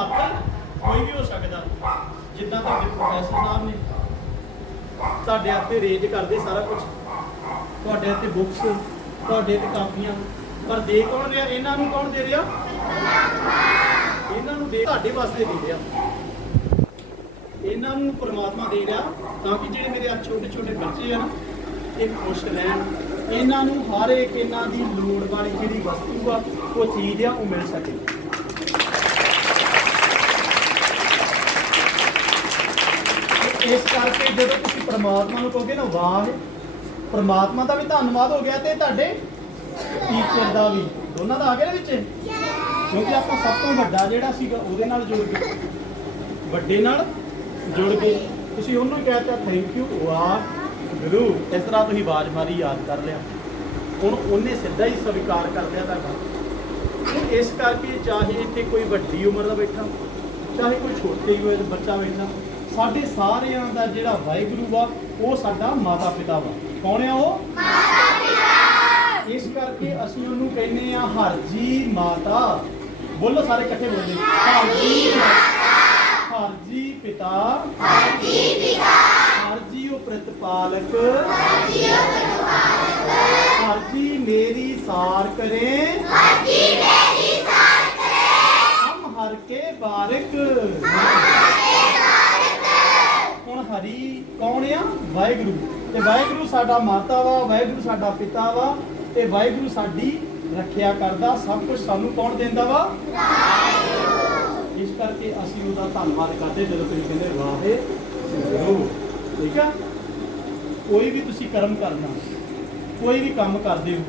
ਸਮਰੱਥ ਕੋਈ ਵੀ ਹੋ ਸਕਦਾ। ਜਿੱਦਾਂ ਤੁਹਾਡੇ ਪ੍ਰੋਫੈਸਰ ਸਾਹਿਬ ਨੇ ਤੁਹਾਡੇ ਹੱਥੇ ਰੇਜ ਕਰਦੇ ਸਾਰਾ ਕੁਝ ਤੁਹਾਡੇ ਹੱਥੇ ਬੁੱਕਸ ਤੁਹਾਡੇ ਤੇ ਕਾਪੀਆਂ। ਪਰ ਦੇ ਕੌਣ ਰਿਹਾ? ਇਹਨਾਂ ਨੂੰ ਕੌਣ ਦੇ ਰਿਹਾ? ਇਹਨਾਂ ਨੂੰ ਦੇ ਤੁਹਾਡੇ ਵਾਸਤੇ ਦੇ ਰਿਹਾ। ਇਹਨਾਂ ਨੂੰ ਪਰਮਾਤਮਾ ਦੇ ਰਿਹਾ ਤਾਂ ਕਿ ਜਿਹੜੇ ਮੇਰੇ ਆ ਛੋਟੇ ਛੋਟੇ ਬੱਚੇ ਆ ਨਾ, ਇਹ ਖੁਸ਼ ਰਹਿਣ। ਇਹਨਾਂ ਨੂੰ ਹਰ ਇੱਕ ਇਹਨਾਂ ਦੀ ਲੋੜ ਵਾਲੀ ਜਿਹੜੀ ਵਸਤੂ ਆ, ਉਹ ਚੀਜ਼ ਆ, ਉਹ ਮਿਲ ਸਕੇ। ਇਸ ਕਰਕੇ ਜਦੋਂ ਤੁਸੀਂ ਪ੍ਰਮਾਤਮਾ ਨੂੰ ਕਹੋਗੇ ਨਾ ਵਾਹ, ਪ੍ਰਮਾਤਮਾ ਦਾ ਵੀ ਧੰਨਵਾਦ ਹੋ ਗਿਆ ਤੇ ਤੁਹਾਡੇ ਟੀਚਰ ਦਾ ਵੀ। ਦੋਨਾਂ ਦਾ ਆ ਗਿਆ ਨਾ ਵਿੱਚ? ਕਿਉਂਕਿ ਆਪਾਂ ਸਭ ਤੋਂ ਵੱਡਾ ਜਿਹੜਾ ਸੀਗਾ ਉਹਦੇ ਨਾਲ ਜੁੜ ਗਏ। ਵੱਡੇ ਨਾਲ ਜੁੜ ਗਏ। ਤੁਸੀਂ ਉਹਨੂੰ ਹੀ ਕਹਿਤਾ ਥੈਂਕ ਯੂ ਵਾਹ, ਗੁਰੂ। ਇਸ ਤਰ੍ਹਾਂ ਤੁਸੀਂ ਆਵਾਜ਼ ਮਾਰੀ, ਯਾਦ ਕਰ ਲਿਆ। ਹੁਣ ਉਹਨੇ ਸਿੱਧਾ ਹੀ ਸਵੀਕਾਰ ਕਰ ਲਿਆ ਤੁਹਾਡਾ। ਤੇ ਇਸ ਕਰਕੇ ਚਾਹੇ ਇੱਥੇ ਕੋਈ ਵੱਡੀ ਉਮਰ ਦਾ ਬੈਠਾ, ਚਾਹੇ ਕੋਈ ਛੋਟੇ ਉਮਰ ਹੋਏ ਬੱਚਾ ਬੈਠਾ ਸਾਡੇ ਸਾਰਿਆਂ ਦਾ ਜਿਹੜਾ ਵਾਹਿਗੁਰੂ ਵਾ ਉਹ ਸਾਡਾ ਮਾਤਾ ਪਿਤਾ ਵਾ। ਕੌਣ ਆ ਉਹ? ਇਸ ਕਰਕੇ ਅਸੀਂ ਉਹਨੂੰ ਕਹਿੰਦੇ ਆ ਹਰਜੀ ਮਾਤਾ। ਬੋਲੋ ਸਾਰੇ ਇਕੱਠੇ ਬੋਲਦੇ। ਹਰਜੀ ਮਾਤਾ। ਹਰਜੀ ਪਿਤਾ। ਹਰਜੀ ਪਿਤਾ। ਉਹ ਪ੍ਰਤਪਾਲਕ। ਹਰਜੀ ਉਹ ਪ੍ਰਤਪਾਲਕ। ਹਰਜੀ ਮੇਰੀ ਸਾਰ ਕਰੇ। ਹਰਜੀ ਮੇਰੀ ਸਾਰ ਕਰੇ। ਹਮ ਹਰ ਕੇ ਬਾਰਿਕ। ਹੁਣ ਹਰੀ, ਕੌਣ ਆ? ਵਾਹਿਗੁਰੂ। ਤੇ ਵਾਹਿਗੁਰੂ ਸਾਡਾ ਮਾਤਾ ਵਾ, ਵਾਹਿਗੁਰੂ ਸਾਡਾ ਪਿਤਾ ਵਾ, ਤੇ ਵਾਹਿਗੁਰੂ ਸਾਡੀ ਰੱਖਿਆ ਕਰਦਾ, ਸਭ ਕੁਝ ਸਾਨੂੰ ਕੌਣ ਦਿੰਦਾ ਵਾ? ਇਸ ਕਰਕੇ ਅਸੀਂ ਉਹਦਾ ਧੰਨਵਾਦ ਕਰਦੇ ਜਦੋਂ ਤੁਸੀਂ ਕਹਿੰਦੇ ਵਾਹਿਗੁਰੂ। ਠੀਕ ਆ? ਕੋਈ ਵੀ ਤੁਸੀਂ ਕਰਮ ਕਰਨਾ, ਕੋਈ ਵੀ ਕੰਮ ਕਰਦੇ ਹੋ